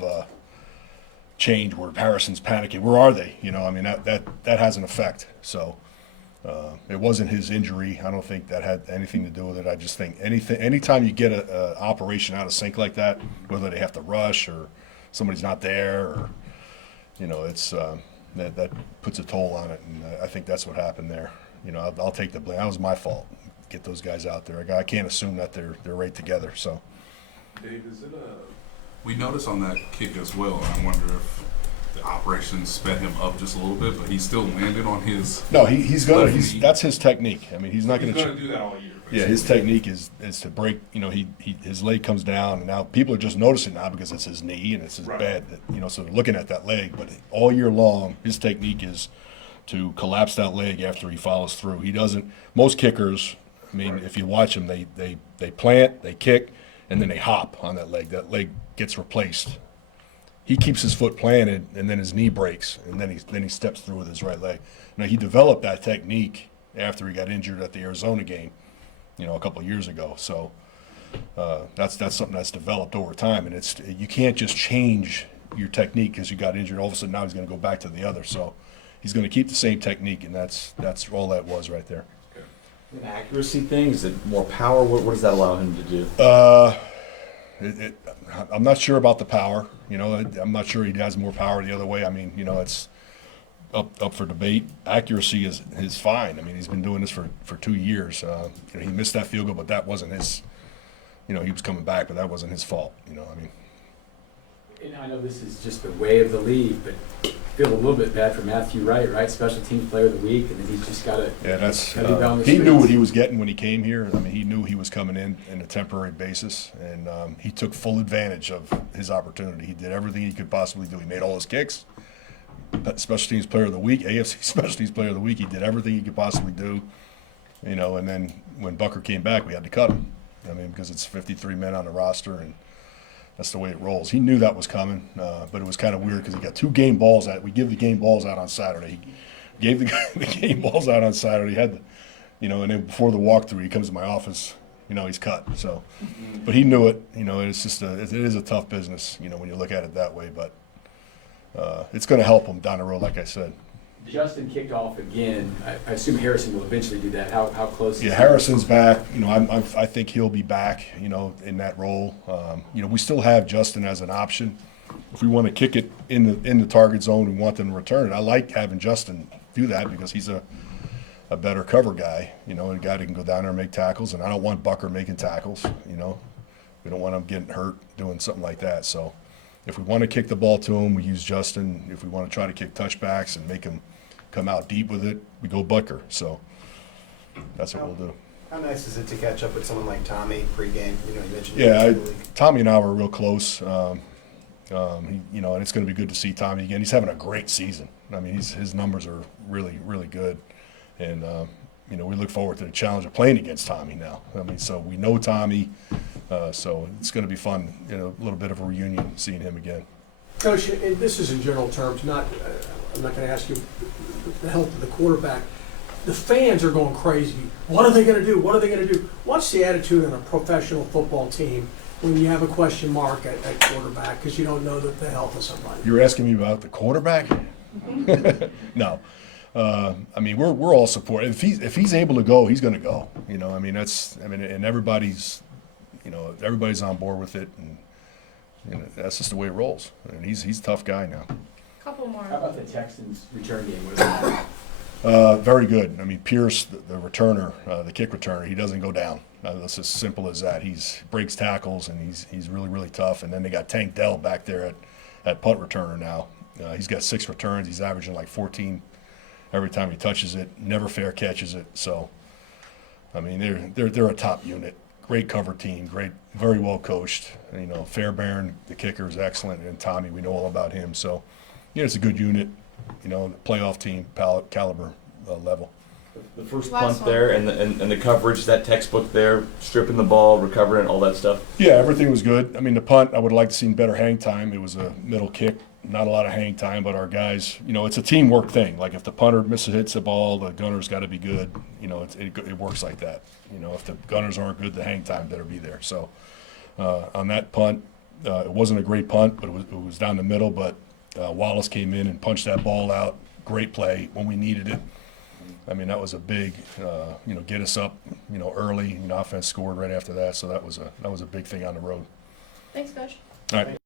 of change where Harrison's panicking. Where are they? You know, I mean, that has an effect. So it wasn't his injury. I don't think that had anything to do with it. I just think anytime you get a operation out of sync like that, whether they have to rush or somebody's not there, or you know, it's that puts a toll on it, and I think that's what happened there. You know, I'll take the blame. That was my fault. Get those guys out there. I can't assume that they're right together. So, Dave, we noticed on that kick as well, and I wonder if the operation sped him up just a little bit, but he still landed on his. No, that's his technique. I mean, he's not going to do that all year. Yeah, his technique is to break. You know, his leg comes down, and now people are just noticing now because it's his knee and it's his bad. You know, so they're looking at that leg. But all year long, his technique is to collapse that leg after he follows through. He doesn't. Most kickers, I mean, if you watch them, they plant, they kick, and then they hop on that leg. That leg gets replaced. He keeps his foot planted, and then his knee breaks, and then he steps through with his right leg. Now he developed that technique after he got injured at the Arizona game, you know, a couple of years ago. So that's something that's developed over time, and you can't just change your technique because you got injured. All of a sudden now he's going to go back to the other. So he's going to keep the same technique, and that's all that was right there. An accuracy thing? Is it more power? What does that allow him to do? I'm not sure about the power. You know, I'm not sure he has more power the other way. I mean, you know, it's up for debate. Accuracy is fine. I mean, he's been doing this for 2 years. You know, he missed that field goal, but that wasn't his. You know, he was coming back, but that wasn't his fault. You know, I mean. And I know this is just the way of the league, but I feel a little bit bad for Matthew Wright, right? Special teams player of the week, and then he's just got to. Yeah, that's. He knew what he was getting when he came here. I mean, he knew he was coming in a temporary basis, and he took full advantage of his opportunity. He did everything he could possibly do. He made all his kicks. Special teams player of the week, AFC special teams player of the week. He did everything he could possibly do, you know. And then when Bucker came back, we had to cut him. I mean, because it's 53 men on the roster, and that's the way it rolls. He knew that was coming, but it was kind of weird because he got 2 game balls out. We give the game balls out on Saturday. He gave the game balls out on Saturday. He had, you know, and then before the walkthrough, he comes to my office. You know, he's cut. So, but he knew it. You know, it's just it is a tough business. You know, when you look at it that way, but it's going to help him down the road, like I said. Justin kicked off again. I assume Harrison will eventually do that. How close? Is Harrison's back. You know, I think he'll be back. You know, in that role. You know, we still have Justin as an option. If we want to kick it in the target zone, we want them to return it. I like having Justin do that because he's a better cover guy. You know, a guy that can go down there and make tackles. And I don't want Bucker making tackles. You know, we don't want him getting hurt doing something like that. So, if we want to kick the ball to him, we use Justin. If we want to try to kick touchbacks and make him come out deep with it, we go Bucker. So that's what we'll do. How nice is it to catch up with someone like Tommy pregame? You know, you mentioned. Yeah, Tommy and I were real close. You know, and it's going to be good to see Tommy again. He's having a great season. I mean, his numbers are really, really good, and you know, we look forward to the challenge of playing against Tommy now. I mean, so we know Tommy, so it's going to be fun. You know, a little bit of a reunion, seeing him again. Coach, and this is in general terms. I'm not going to ask you the health of the quarterback. The fans are going crazy. What are they going to do? What are they going to do? What's the attitude on a professional football team when you have a question mark at quarterback because you don't know the health of somebody? You're asking me about the quarterback? No. I mean, we're all supportive. If he's able to go, he's going to go. You know, I mean, and everybody's on board with it, and you know, that's just the way it rolls. And he's a tough guy now. Couple more. How about the Texans return game? What is that? Very good. I mean, Pierce, the returner, the kick returner, he doesn't go down. That's as simple as that. He's breaks tackles, and he's really, really tough. And then they got Tank Dell back there at punt returner now. He's got 6 returns. He's averaging like 14 every time he touches it. Never fair catches it. So, I mean, they're a top unit. Great cover team. Great, very well coached. You know, Fairbairn, the kicker, is excellent, and Tommy, we know all about him. So, you know, it's a good unit. You know, playoff team caliber level. The first Last punt one. there and the coverage, that textbook there, stripping the ball, recovering, all that stuff. Yeah, everything was good. I mean, the punt, I would like to see better hang time. It was a middle kick, not a lot of hang time, but our guys, you know, it's a teamwork thing. Like if the punter hits the ball, the gunner's got to be good. You know, it works like that. You know, if the gunners aren't good, the hang time better be there. So on that punt, It wasn't a great punt, but it was down the middle. But Wallace came in and punched that ball out. Great play when we needed it. I mean, that was a big, get us up, early. Offense scored right after that, so that was a big thing on the road. Thanks, Coach. All right.